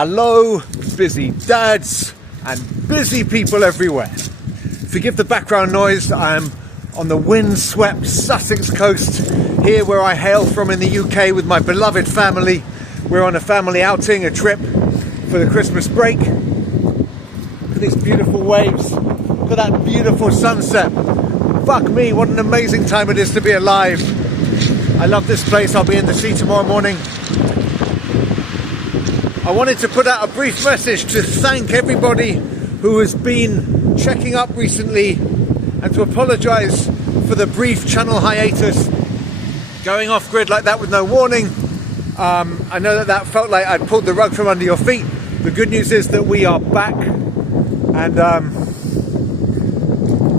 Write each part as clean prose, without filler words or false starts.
Hello, busy dads and busy people everywhere. Forgive the background noise. I'm on the windswept Sussex coast, here where I hail from in the UK with my beloved family. We're on a family outing, a trip for the Christmas break. Look at these beautiful waves. Look at that beautiful sunset. Fuck me, what an amazing time it is to be alive. I love this place. I'll be in the sea tomorrow morning. I wanted to put out a brief message to thank everybody who has been checking up recently and to apologise for the brief channel hiatus, going off grid like that with no warning. I know that felt like I'd pulled the rug from under your feet. The good news is that we are back, and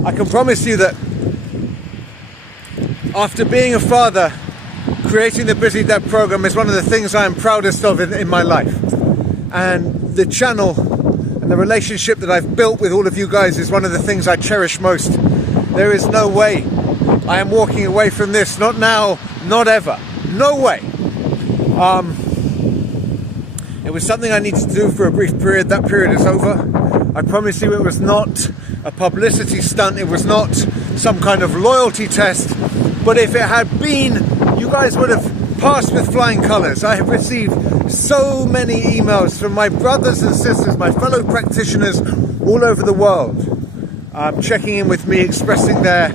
I can promise you that after being a father, creating the Busy Dad program is one of the things I am proudest of in my life. And the channel and the relationship that I've built with all of you guys is one of the things I cherish most. There is no way I am walking away from this. Not now, not ever. No way. It was something I needed to do for a brief period. That period is over. I promise you it was not a publicity stunt. It was not some kind of loyalty test. But if it had been, you guys would have passed with flying colours. I have received so many emails from my brothers and sisters, my fellow practitioners all over the world, checking in with me, expressing their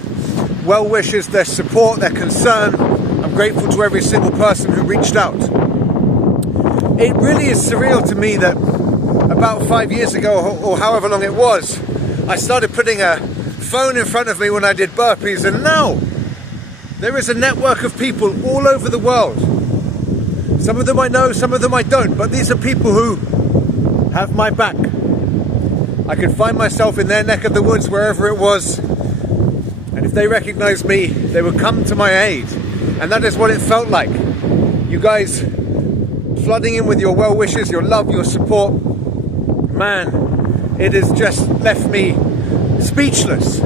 well wishes, their support, their concern. I'm grateful to every single person who reached out. It really is surreal to me that about 5 years ago, or however long it was, I started putting a phone in front of me when I did burpees, and now there is a network of people all over the world. Some of them I know, some of them I don't, but these are people who have my back. I could find myself in their neck of the woods, wherever it was, and if they recognize me, they would come to my aid. And that is what it felt like. You guys flooding in with your well wishes, your love, your support. Man, it has just left me speechless.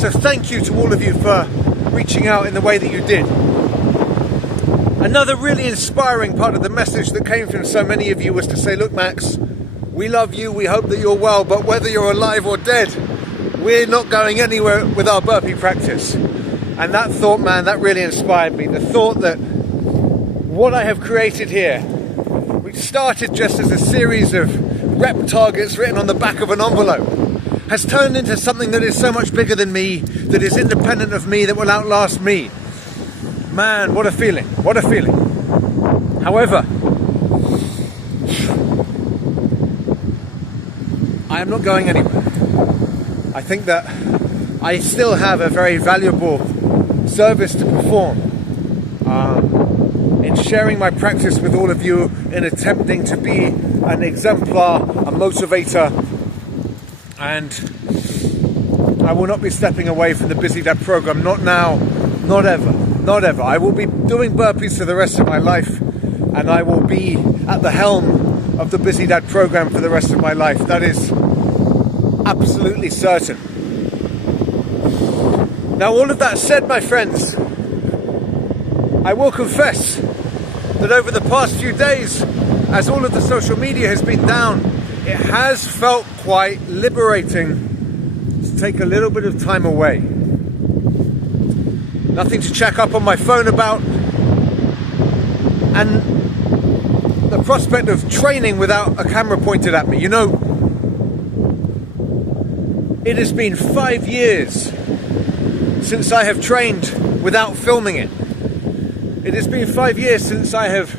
So thank you to all of you for reaching out in the way that you did. Another really inspiring part of the message that came from so many of you was to say, look Max, we love you, we hope that you're well, but whether you're alive or dead, we're not going anywhere with our burpee practice. And that thought, man, that really inspired me. The thought that what I have created here, which started just as a series of rep targets written on the back of an envelope, has turned into something that is so much bigger than me, that is independent of me, that will outlast me. Man, what a feeling, what a feeling. However, I am not going anywhere. I think that I still have a very valuable service to perform in sharing my practice with all of you, in attempting to be an exemplar, a motivator, and I will not be stepping away from the Busy Dad program. Not now, not ever, not ever. I will be doing burpees for the rest of my life, and I will be at the helm of the Busy Dad program for the rest of my life. That is absolutely certain. Now, all of that said, my friends, I will confess that over the past few days, as all of the social media has been down, it has felt quite liberating to take a little bit of time away. Nothing to check up on my phone about, and the prospect of training without a camera pointed at me. You know, it has been 5 years since I have trained without filming it. It has been 5 years since I have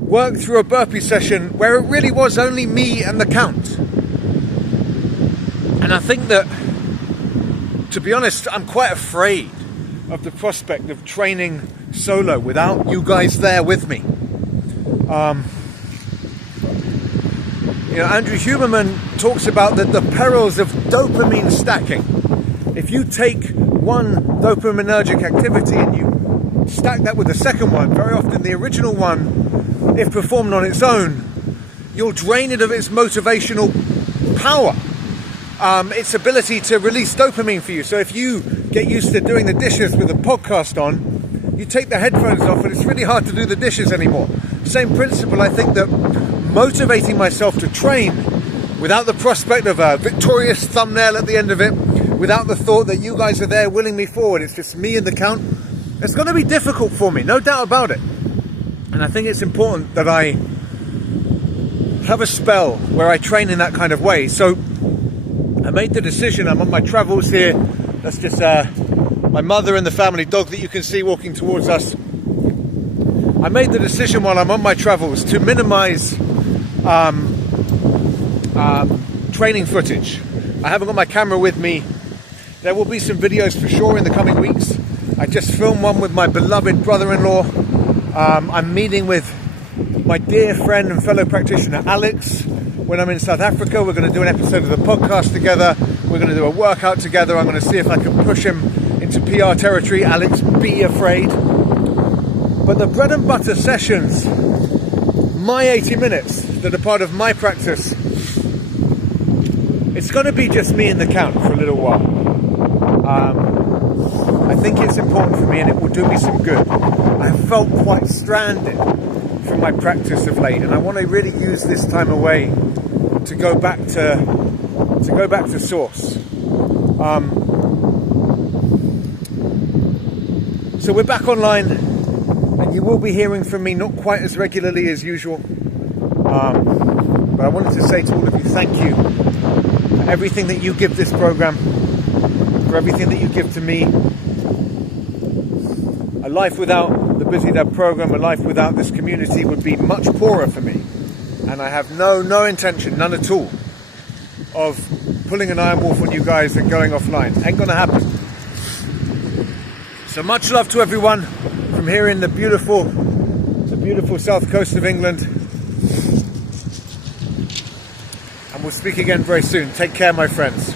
worked through a burpee session where it really was only me and the count. And I think that, to be honest, I'm quite afraid of the prospect of training solo without you guys there with me. You know, Andrew Huberman talks about the perils of dopamine stacking. If you take one dopaminergic activity and you stack that with the second one, very often the original one, if performed on its own, you'll drain it of its motivational power, its ability to release dopamine for you. So if you get used to doing the dishes with a podcast on, you take the headphones off and it's really hard to do the dishes anymore. same principle, I think that motivating myself to train without the prospect of a victorious thumbnail at the end of it, without the thought that you guys are there willing me forward, it's just me and the count, it's going to be difficult for me, no doubt about it. And I think it's important that I have a spell where I train in that kind of way. So I made the decision, I'm on my travels here, that's just my mother and the family dog that you can see walking towards us. I made the decision while I'm on my travels to minimize training footage. I haven't got my camera with me. There will be some videos for sure in the coming weeks. I just filmed one with my beloved brother-in-law. I'm meeting with my dear friend and fellow practitioner Alex when I'm in South Africa. We're going to do an episode of the podcast together. We're going to do a workout together. I'm going to see if I can push him into PR territory. Alex, be afraid. But the bread and butter sessions, my 80 minutes that are part of my practice, it's going to be just me and the count for a little while. I think it's important for me and it will do me some good. I felt quite stranded from my practice of late, and I want to really use this time away to go back to source. So we're back online, and you will be hearing from me not quite as regularly as usual. But I wanted to say to all of you, thank you for everything that you give this program, for everything that you give to me. A life without the Busy Dad program, a life without this community would be much poorer for me. And I have no intention, none at all, of pulling an iron wolf on you guys and going offline. Ain't gonna happen. So much love to everyone from here in the beautiful south coast of England. And we'll speak again very soon. Take care, my friends.